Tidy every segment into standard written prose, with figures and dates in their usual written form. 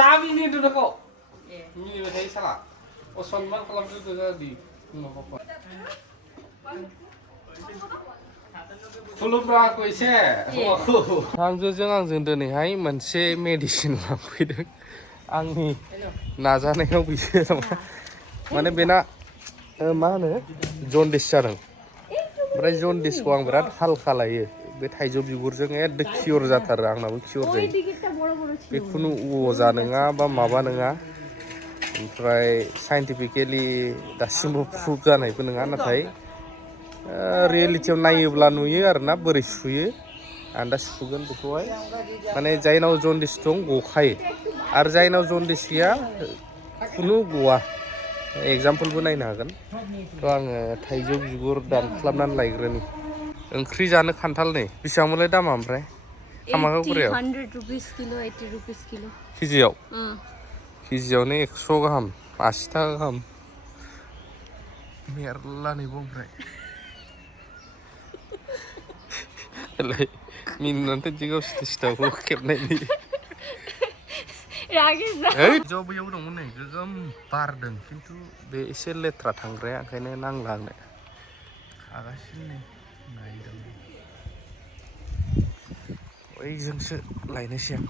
Tapi ini dulu kok. Ini saya salah. Osman kalau itu tadi. खुलुमब्रा एसे थांजों आंजों दिनैहाय मोनसे मेडिसिन लांफैदों आंनि नाजानायाव बियो नङा माने बेना मा होनो जन्दिस जादों ओमफ्राय जन्दिसखौ आं बिराद हालखा लायो बे थाइजौ बिगुरजों एकदम कियर जाथारो आंनाबो कियर जायो बे खुनु अजा नङा बा माबा नङा ओमफ्राय साइन्टिफिकेलि दासिमबो प्रुफ जानायबो नङा नाथाय रियेलिटियाव नायोब्ला नुयो आरोना बोरै सुयो आं दा सुगोन बेखौहाय माने जायनाव जन्दिस दं गखायो आरो जायनाव जन्दिस गैया खुनु गवा एग्जाम्पलबो नायनो हागोन थ' आङो थाइजौ बिगुर दानख्लाबनानै लायग्रोनि ओंख्रि जानो खान्थाल नै बेसेबांमोनलाय दामा ओमफ्राय खामाखा गुरायाव 100 रुपिस किलो 80 रुपिस किलो केजियाव केजियावनो 100 गाहाम 80 थाखा गाहाम मेरला नैबो ओमफ्राय मिनिनानै जिगाव सिथाखौ खेबनायनि जौ बैयाव दंमोन नै गोगोम बारदों खिन्थु बे एसे लेथ्रा थांग्राया ओंखायनो नांला आंनो खागासिनो नायदों ओइजोंसो लायनोसै आं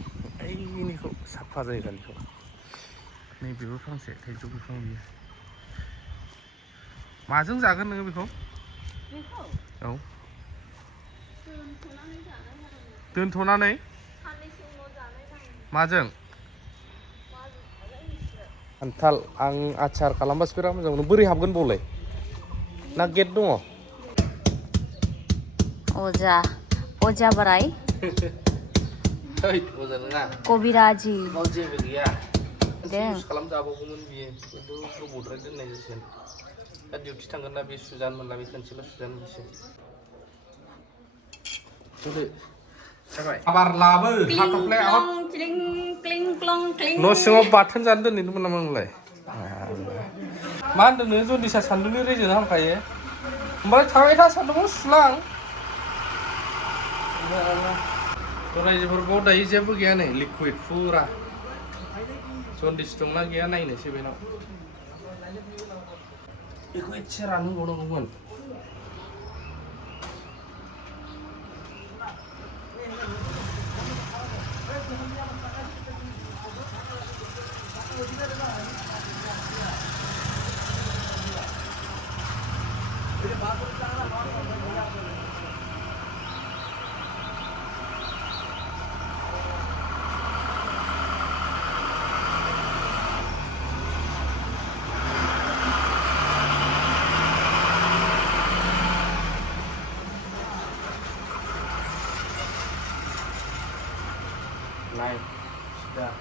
ओइनिखौ साफा जायगानिखौ नैबेबो फांसे थाइजौ बिफां बियो माजों जागोन नोङो बेखौ औ दोनथ'नानै माजों खान्थाल आं आचार खालामबासो बिराद मोजां मोनो बोरै हाबगोन बावलाय ना गेट दङ अजा बोराय अजा नङा कबिराजी जेबो गैया इउज खालामजाबावगौमोन बियो खिन्थु गोबावद्राय दोननाय जासिगोन दा डिउटि थांगोन ना बे सुजानो मोनला बे खनसेल' सुजानो मोनसै आबार लाबो हाथफ्लाय न' सिङाव बाथोन जानो दोनहैदोंमोन नामा नोंलाय मा होनदों नोङो जन्दिसा सान्दुंनि रेजेंनो हामखायो ओमफ्राय थाबाय था सान्दुंआव सुलां रायजोफोरखौ दायो जेबो गैया नै लिकुइड फुरा जन्दिस दंना गैया नायनोसै बेनाव बेखौ एसे रानहोबावनांगौमोन Này, sudah.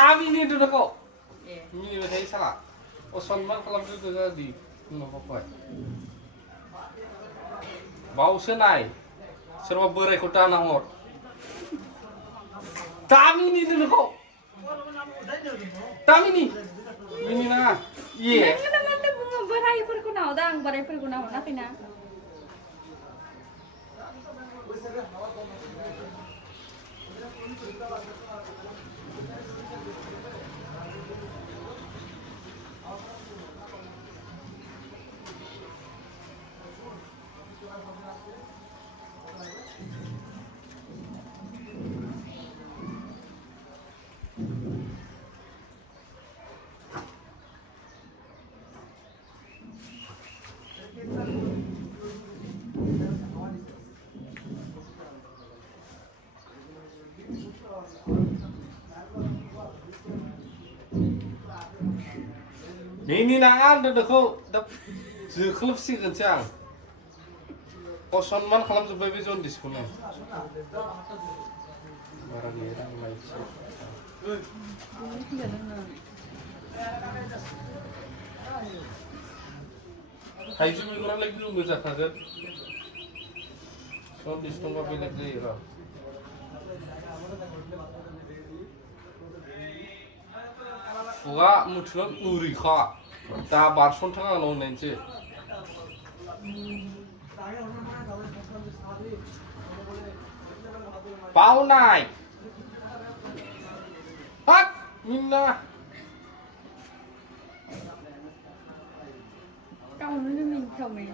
Tapi ini dulu kok. Ini saya salah. Osman kalau itu tadi, bokobai. Bau senai. Serba berai kota nahor. Tapi ini dulu kok. Tapi ini na. Iya. Nang naman na bunga baray per kunaw dang baray per kunaw na kina. Ini nangan dah kau dah sekelip sih kencang. Osman kalau sampai bezon diskonnya. Barang dia dah mulai sih. Hai cuma orang lagi belum bisa kaget. So diskon apa lagi lah. Fuga mutlak uri kha. दा बारसनथों आंनाव होननायसै बावनाय हाट मिना गावनो मिनिथावै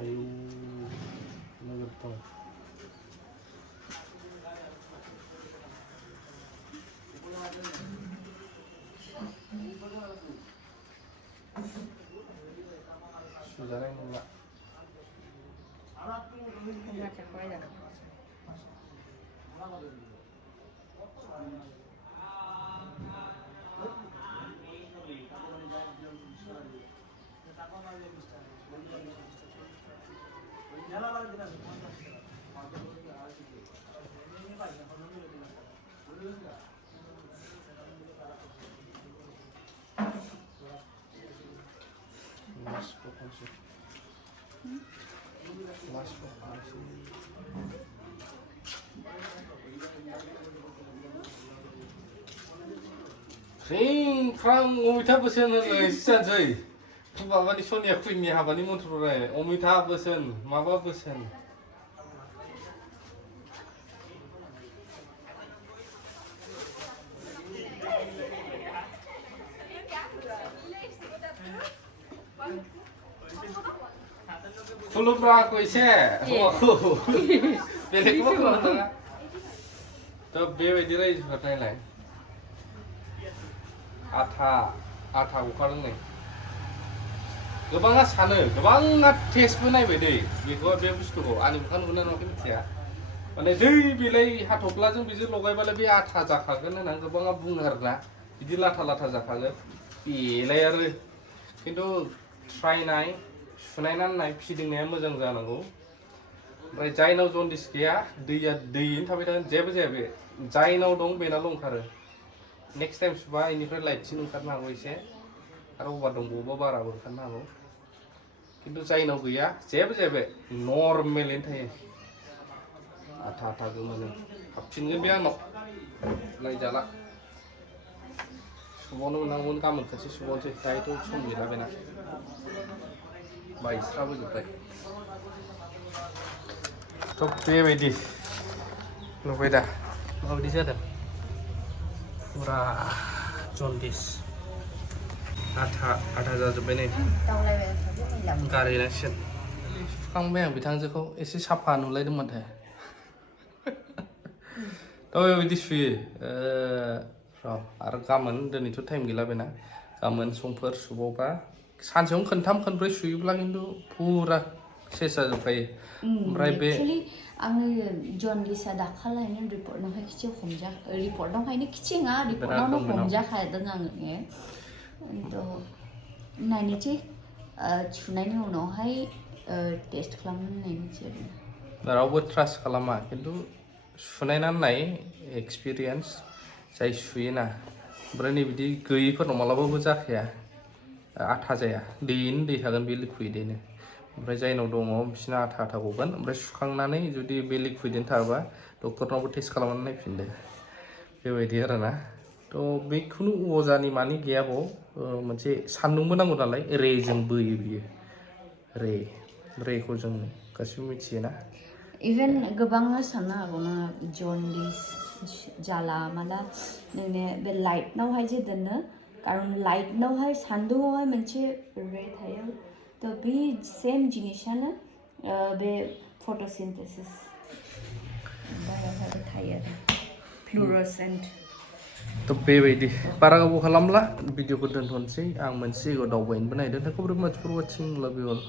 आयु नोगोद दं सुजानाय नंला Ring from Omita Person Sanjay. Babani Sonia Queen Habani Montre, Omita Person, Maba Person. Full of rock, we say. The baby delays for Thailand. आथा ओंखारदों नै गोबाङा सानो गोबाङा टेस्टबो नायबाय दै बेखौ बे बुस्थुखौ आंनि मोखां नुनाय नङाखै मिथिया माने दै बिलाइ हाथफ्लाजों बिजों लगायबालाय बे आथा जाखागोन होननानै गोबाङा बुङो आरोना बिदि लाथा लाथा जाखागोन बेलाय आरो खिन्थु ट्राइ नाय सुनायनानै नाय फिदिंनाया मोजां जानांगौ ओमफ्राय जायनाव जन्दिस गैया दैया दैयैनो थाबाय थागोन जेबो जाया बे जायनाव दं बेनाल' ओंखारो नेक्स्ट टाइम सुबा इनिफ्राय लाइटसिन ओंखारनो हागौ एसे आरो अबा दंबावोबा बाराबो ओंखारनो हागौ खिन्थु जायनाव गैया जेबो जाया बे नर्मेलैनो थायो आथा आथा गोमोनो हाबफिनगोन बे आंनाव नायजाला सुबावनो मोननांगौमोन गाबोन खनसे सुबावनोसै दायोथ' सम गैला बेना बायस्राबोजोब्बाय थ' बेबायदि नुबाय दा माबायदि जादों पुरा जन्दिस आथा जाजोब्बाय नै गारहैनांसिगोन फुखांबाय आं बिथांजोखौ एसे साफा नुलायदों माथो थ' बेबायदि सुयो आरो गाबोन दिनैथ' टाइम गैला बेना गाबोन समफोर सुबावबा सानसेयावनो खनथाम खनब्रै सुयोब्ला खिन्थु पुरा सेस जाजोबखायो ओमफ्राय बे आङो जन्दिसा दाखालायनो रिपर्टनावहाय खिथि हमजा रिपर्टनावहायनो खिथि नङा रिपर्टनावनो हमजाखादों आङो थ' नायनोसै सुनायनि उनावहाय टेस्ट खालामनानै नायनोसै आरो रावबो ट्रास्ट खालामा खिन्थु सुनायनानै नाय एक्सपिरियेन्स जाय सुयोना ओमफ्राय नै बिदि गैयैफोरनाव मालाबाबो जाखाया आथा जाया दैयैनो दै थागोन बे लिकुइडैनो ओमफ्राय जायनाव दङ बिसिना आथा गगोन ओमफ्राय सुखांनानै जुदि बे लिकुइडैनो थाबा डक्टरनावबो टेस्ट खालामनानै नायफिनदो बेबायदि आरोना थ' बेखुनु अजानि मानि गैया बाव मोनसे सान्दुंबो नांगौ नालाय रेजों बोयो बियो रेखौ जों गासिबो मिथियोना इभेन गोबाङा साननो हागौना जन्दिस जाला माला नोंने बे लाइटनावहाय जे दोनो कारन लाइटनावहाय सान्दुङावहाय मोनसे रे थायो थ' बे सेम जिनिसानो बे फट'सिन्थेसिस बायावहाय थायो आरो फ्लुरेसेन्ट थ' बेबायदि बारा गोबाव खालामला भिडिअखौ दोनथ'नोसै आं मोनसे जायगायाव दावबायनोबो नागिरदों थेवबो मानसिफोर वाचिं लाभ इउ अल